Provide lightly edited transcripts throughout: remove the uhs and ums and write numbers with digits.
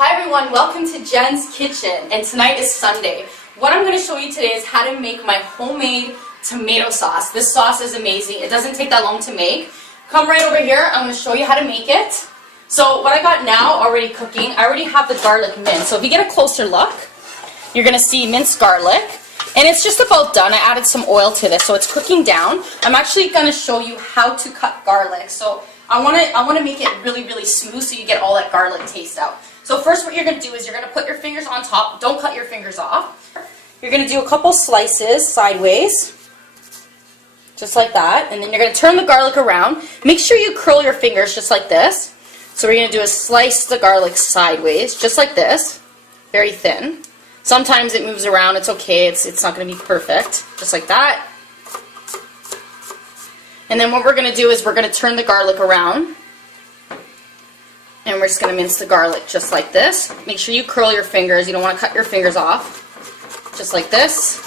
Hi everyone, welcome to Jen's Kitchen, and tonight is Sunday. What I'm going to show you today is how to make my homemade tomato sauce. This sauce is amazing. It doesn't take that long to make. Come right over here, I'm going to show you how to make it. So what I got now already cooking, I already have the garlic minced. So if you get a closer look, you're going to see minced garlic. And it's just about done. I added some oil to this, so it's cooking down. I'm actually going to show you how to cut garlic. So I want to make it really, really smooth so you get all that garlic taste out. So first what you're going to do is you're going to put your fingers on top. Don't cut your fingers off. You're going to do a couple slices sideways, just like that. And then you're going to turn the garlic around. Make sure you curl your fingers just like this. So what you're going to do is slice the garlic sideways, just like this, very thin. Sometimes it moves around. It's okay. It's not going to be perfect, just like that. And then what we're going to do is we're going to turn the garlic around. And we're just going to mince the garlic just like this. Make sure you curl your fingers. You don't want to cut your fingers off. Just like this.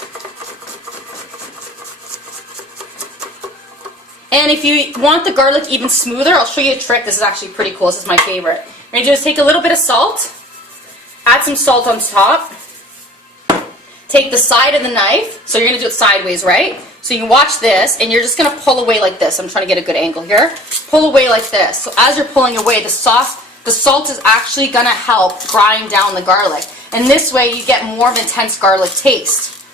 And if you want the garlic even smoother, I'll show you a trick. This is actually pretty cool. This is my favorite. What you're going to do is take a little bit of salt. Add some salt on top. Take the side of the knife. So you're going to do it sideways, right? So you can watch this, and you're just going to pull away like this. I'm trying to get a good angle here. Pull away like this. So as you're pulling away, the salt is actually going to help grind down the garlic. And this way you get more of an intense garlic taste.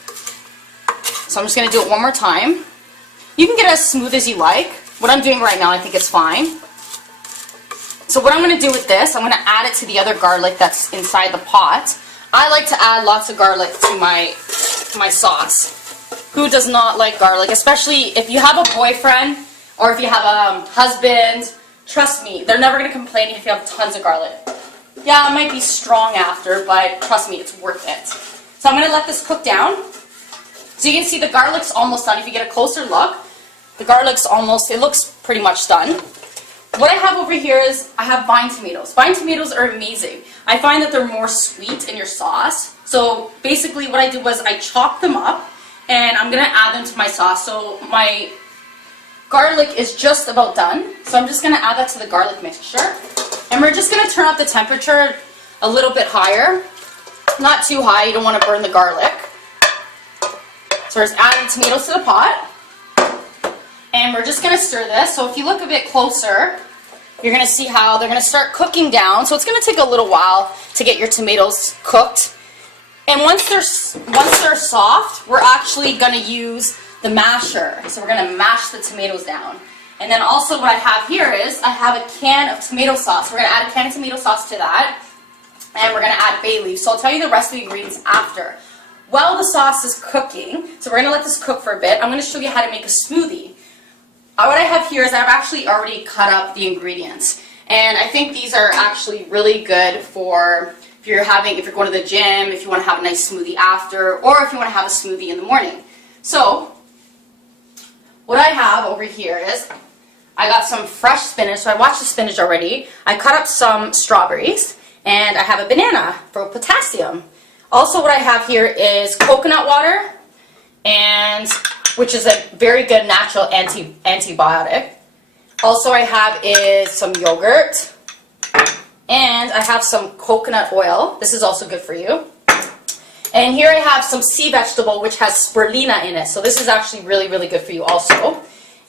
So I'm just going to do it one more time. You can get it as smooth as you like. What I'm doing right now, I think it's fine. So what I'm going to do with this, I'm going to add it to the other garlic that's inside the pot. I like to add lots of garlic to my sauce. Who does not like garlic? Especially if you have a boyfriend or if you have a husband. Trust me, they're never going to complain if you have tons of garlic. Yeah, it might be strong after, but trust me, it's worth it. So I'm going to let this cook down. So you can see the garlic's almost done. If you get a closer look, the garlic's almost, it looks pretty much done. What I have over here is I have vine tomatoes. Vine tomatoes are amazing. I find that they're more sweet in your sauce. So basically what I did was I chopped them up and I'm going to add them to my sauce. So my garlic is just about done. So I'm just going to add that to the garlic mixture. And we're just going to turn up the temperature a little bit higher. Not too high, you don't want to burn the garlic. So we're just adding tomatoes to the pot. And we're just going to stir this. So if you look a bit closer, you're going to see how they're going to start cooking down. So it's going to take a little while to get your tomatoes cooked. And once they're soft, we're actually going to use the masher. So we're going to mash the tomatoes down. And then also what I have here is I have a can of tomato sauce. We're going to add a can of tomato sauce to that. And we're going to add bay leaves. So I'll tell you the rest of the ingredients after. While the sauce is cooking, so we're going to let this cook for a bit, I'm going to show you how to make a smoothie. What I have here is I've actually already cut up the ingredients. And I think these are actually really good for if you're going to the gym, if you want to have a nice smoothie after, or if you want to have a smoothie in the morning. So what I have over here is I got some fresh spinach. So I washed the spinach already. I cut up some strawberries, and I have a banana for potassium. Also what I have here is coconut water, and which is a very good natural antibiotic. Also I have is some yogurt, and I have some coconut oil. This is also good for you. And here I have some sea vegetable which has spirulina in it. So this is actually really, really good for you also.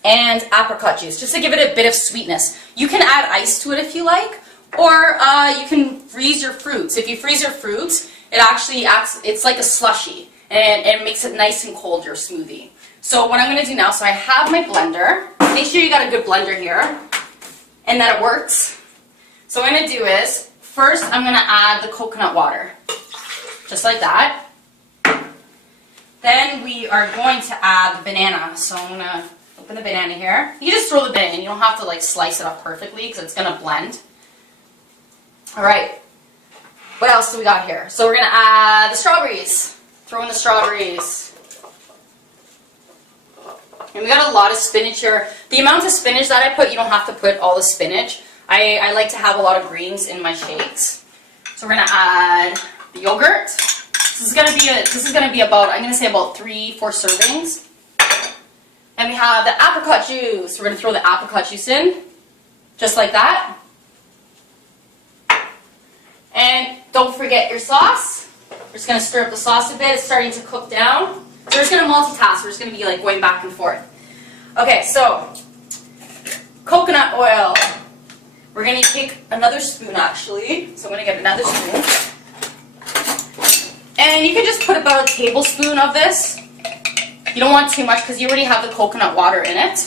And apricot juice, just to give it a bit of sweetness. You can add ice to it if you like, or you can freeze your fruits. If you freeze your fruits, it actually acts, it's like a slushy, and it makes it nice and cold, your smoothie. So what I'm going to do now, so I have my blender. Make sure you got a good blender here, and that it works. So what I'm going to do is, first I'm going to add the coconut water, just like that. Then we are going to add the banana. So I'm going to open the banana here. You just throw the banana in. You don't have to like slice it up perfectly because it's going to blend. Alright. What else do we got here? So we're going to add the strawberries. Throw in the strawberries. And we got a lot of spinach here. The amount of spinach that I put, you don't have to put all the spinach. I like to have a lot of greens in my shakes. So we're going to add the yogurt. This is going to be about, I'm going to say about 3-4 servings. And we have the apricot juice. We're going to throw the apricot juice in, just like that. And don't forget your sauce. We're just going to stir up the sauce a bit. It's starting to cook down. So we're just going to multitask. We're just going to be like going back and forth. Okay, so coconut oil. We're going to take another spoon actually. So I'm going to get another spoon. And you can just put about a tablespoon of this. You don't want too much because you already have the coconut water in it.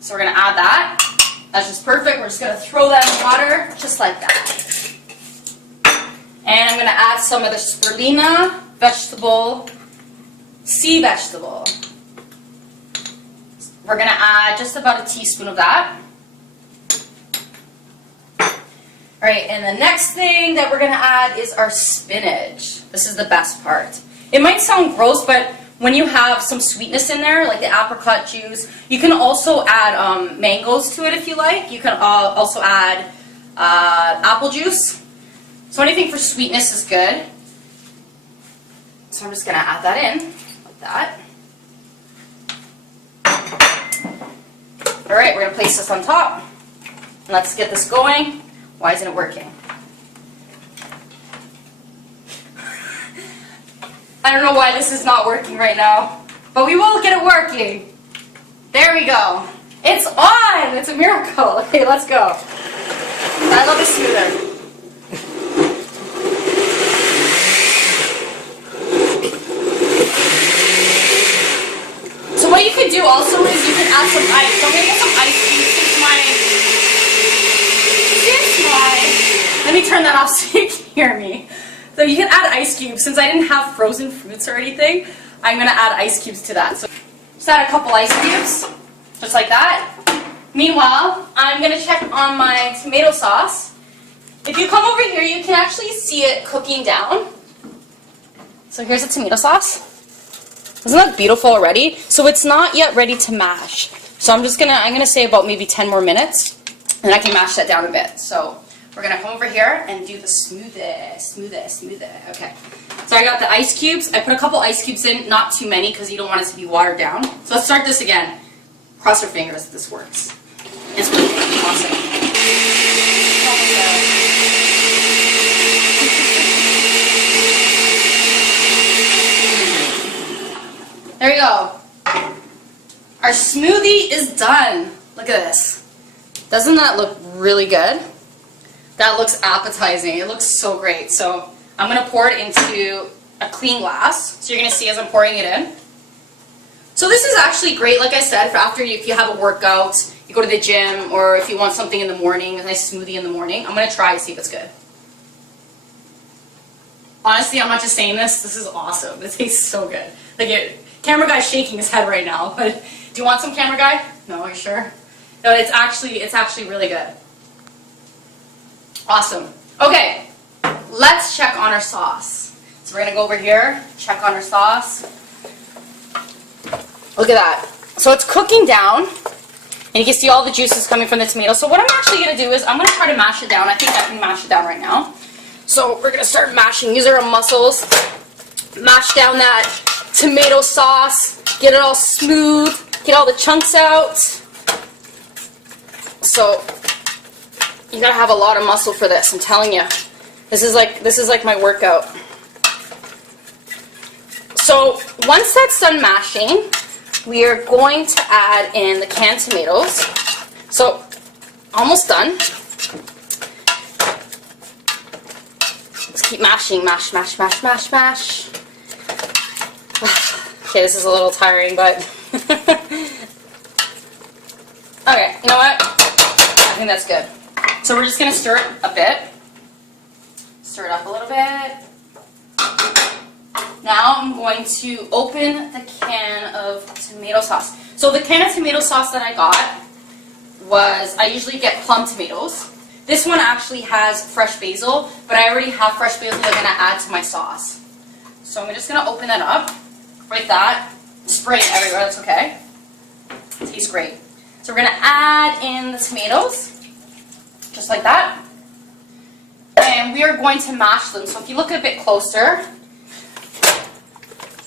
So we're going to add that. That's just perfect. We're just going to throw that in the water just like that. And I'm going to add some of the spirulina vegetable, sea vegetable. We're going to add just about a teaspoon of that. Alright, and the next thing that we're going to add is our spinach. This is the best part. It might sound gross, but when you have some sweetness in there, like the apricot juice, you can also add mangoes to it if you like. You can also add apple juice. So anything for sweetness is good. So I'm just going to add that in, like that. Alright, we're going to place this on top. Let's get this going. Why isn't it working? I don't know why this is not working right now, but we will get it working. There we go. It's on! It's a miracle. Okay, let's go. I love the smoother. So what you could do also is you can add some ice. So I'm going to get some ice cubes let me turn that off so you can hear me. So you can add ice cubes. Since I didn't have frozen fruits or anything, I'm going to add ice cubes to that. So just add a couple ice cubes, just like that. Meanwhile, I'm going to check on my tomato sauce. If you come over here, you can actually see it cooking down. So here's the tomato sauce. Isn't that beautiful already? So it's not yet ready to mash. So I'm gonna say about maybe 10 more minutes, and I can mash that down a bit. So we're gonna come over here and do the smoothest. Okay. So I got the ice cubes. I put a couple ice cubes in, not too many because you don't want it to be watered down. So let's start this again. Cross your fingers that this works. It's working. Awesome. There we go. Our smoothie is done. Look at this. Doesn't that look really good? That looks appetizing. It looks so great. So I'm going to pour it into a clean glass. So you're going to see as I'm pouring it in. So this is actually great, like I said, for after if you have a workout, you go to the gym, or if you want something in the morning, a nice smoothie in the morning. I'm going to try to see if it's good. Honestly, I'm not just saying this. This is awesome. It tastes so good. Camera guy's shaking his head right now, but do you want some, camera guy? No, are you sure? No, it's actually really good. Awesome. Okay, let's check on our sauce. So we're gonna go over here, check on our sauce. Look at that. So it's cooking down, and you can see all the juices coming from the tomato. So what I'm actually gonna do is I'm gonna try to mash it down. I think I can mash it down right now. So we're gonna start mashing. These are our muscles. Mash down that tomato sauce, get it all smooth, get all the chunks out. So you gotta have a lot of muscle for this, I'm telling you. This is like my workout. So once that's done mashing, we are going to add in the canned tomatoes. So almost done. Let's keep mashing, mash. Okay, this is a little tiring, but okay, you know what? I think that's good. So we're just going to stir it a bit. Stir it up a little bit. Now I'm going to open the can of tomato sauce. So the can of tomato sauce that I got was, I usually get plum tomatoes. This one actually has fresh basil, but I already have fresh basil I'm going to add to my sauce. So I'm just going to open that up. Like that. Spray it everywhere, that's okay. It tastes great. So we're going to add in the tomatoes, just like that. And we are going to mash them. So if you look a bit closer,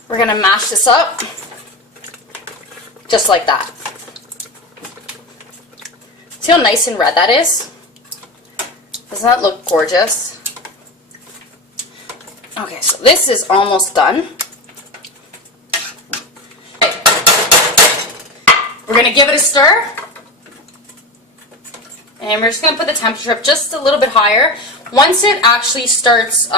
we're going to mash this up, just like that. See how nice and red that is? Doesn't that look gorgeous? Okay, so this is almost done. Okay. We're gonna give it a stir. And we're just gonna put the temperature up just a little bit higher. Once it actually starts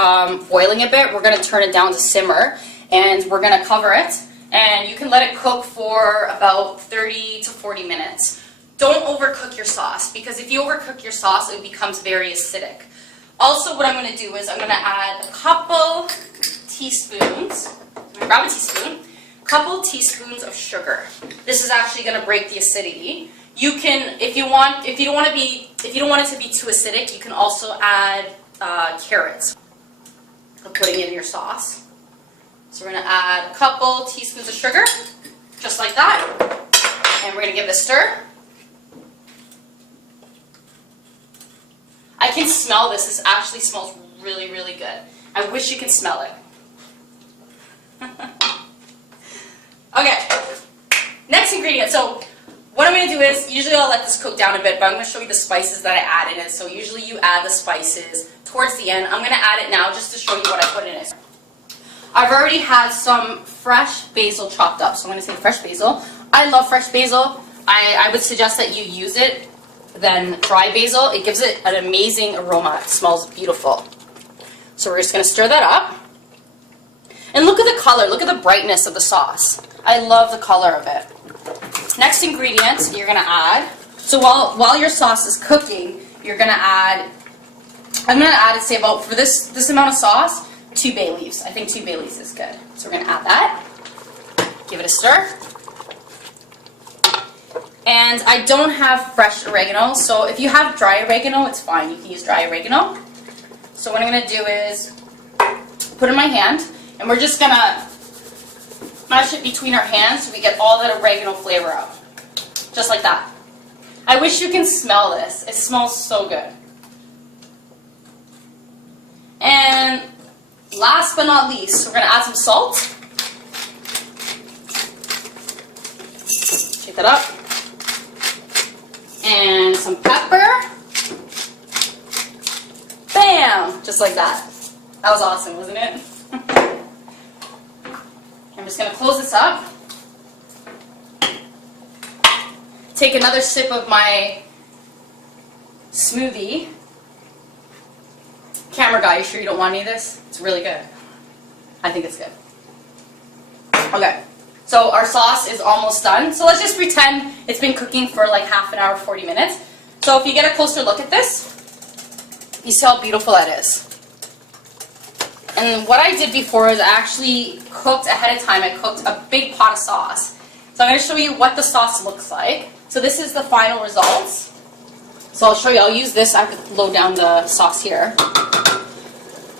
boiling a bit, we're gonna turn it down to simmer, and we're gonna cover it. And you can let it cook for about 30 to 40 minutes. Don't overcook your sauce, because if you overcook your sauce, it becomes very acidic. Also, what I'm going to do is I'm going to add a couple teaspoons, I'm going to grab a teaspoon, couple teaspoons of sugar. This is actually going to break the acidity. You can, if you don't want it to be too acidic, you can also add carrots for putting it in your sauce. So we're going to add a couple teaspoons of sugar, just like that, and we're going to give it a stir. I can smell this. This actually smells really, really good. I wish you could smell it. Okay, next ingredient. So what I'm going to do is, usually I'll let this cook down a bit, but I'm going to show you the spices that I add in it. So usually you add the spices towards the end. I'm going to add it now just to show you what I put in it. I've already had some fresh basil chopped up. So I'm going to say fresh basil. I love fresh basil. I would suggest that you use it than dry basil. It gives it an amazing aroma. It smells beautiful. So we're just going to stir that up. And look at the color. Look at the brightness of the sauce. I love the color of it. Next ingredient you're going to add. So while your sauce is cooking, you're going to add, I'm going to add, say about, for this amount of sauce, 2 bay leaves. I think 2 bay leaves is good. So we're going to add that. Give it a stir. And I don't have fresh oregano, so if you have dry oregano, it's fine. You can use dry oregano. So what I'm going to do is put it in my hand, and we're just going to mash it between our hands so we get all that oregano flavor out. Just like that. I wish you can smell this. It smells so good. And last but not least, we're going to add some salt. Shake that up. And some pepper. Bam! Just like that. That was awesome, wasn't it? I'm just going to close this up. Take another sip of my smoothie. Camera guy, you sure you don't want any of this? It's really good. I think it's good. Okay. So our sauce is almost done. So let's just pretend it's been cooking for like half an hour, 40 minutes. So if you get a closer look at this, you see how beautiful that is. And what I did before is I actually cooked ahead of time. I cooked a big pot of sauce. So I'm going to show you what the sauce looks like. So this is the final results. So I'll show you. I'll use this. I have to load down the sauce here.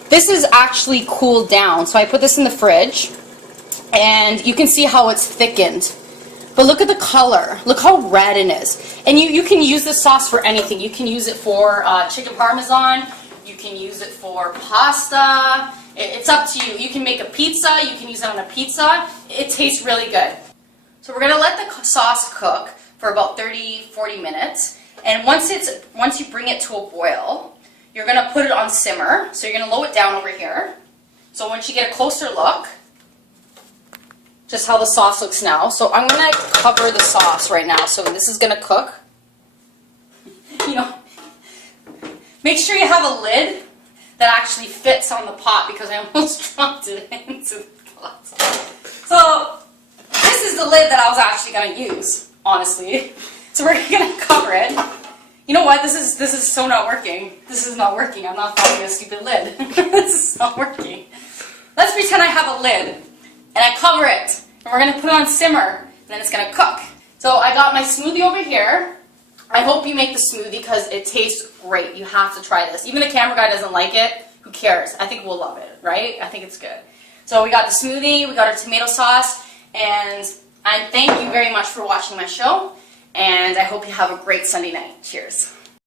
This is actually cooled down. So I put this in the fridge. And you can see how it's thickened. But look at the color. Look how red it is. And you can use this sauce for anything. You can use it for chicken parmesan. You can use it for pasta. It's up to you. You can make a pizza. You can use it on a pizza. It tastes really good. So we're going to let the sauce cook for about 30-40 minutes. And once you bring it to a boil, you're going to put it on simmer. So you're going to lower it down over here. So once you get a closer look, just how the sauce looks now. So I'm going to cover the sauce right now. So this is going to cook. You know, make sure you have a lid that actually fits on the pot because I almost dropped it into the pot. So this is the lid that I was actually going to use, honestly. So we're going to cover it. You know what? This is so not working. This is not working. I'm not following a stupid lid. This is not working. Let's pretend I have a lid. And I cover it. And we're going to put it on simmer. And then it's going to cook. So I got my smoothie over here. I hope you make the smoothie because it tastes great. You have to try this. Even the camera guy doesn't like it. Who cares? I think we'll love it, right? I think it's good. So we got the smoothie. We got our tomato sauce. And I thank you very much for watching my show. And I hope you have a great Sunday night. Cheers.